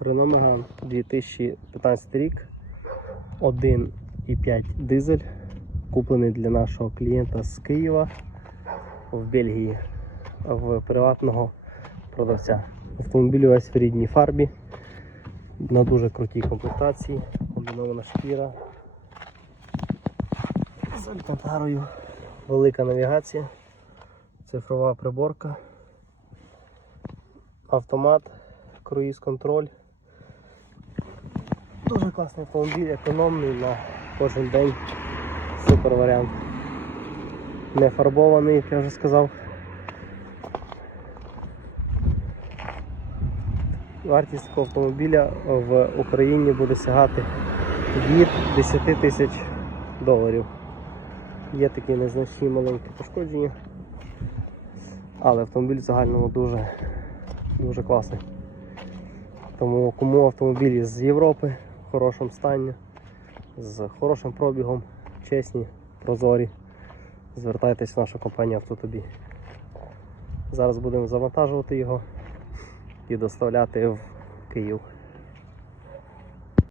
Renault Megane 2015 рік, 1,5 дизель, куплений для нашого клієнта з Києва в Бельгії в приватного продавця. Автомобіль весь в рідній фарбі, на дуже крутій комплектації, комбінована шкіра з алькантарою, велика навігація, цифрова приборка, автомат, круїз контроль. Дуже класний автомобіль, економний на кожен день. Супер варіант. Не фарбований, як я вже сказав. Вартість такого автомобіля в Україні буде сягати від 10 тисяч доларів. Є такі незначні маленькі пошкодження, але автомобіль в загальному дуже, дуже класний. Тому кому автомобілі з Європи хорошому стані, з хорошим пробігом, чесні, прозорі, звертайтесь в нашу компанію Автотобі. Зараз будемо завантажувати його і доставляти в Київ.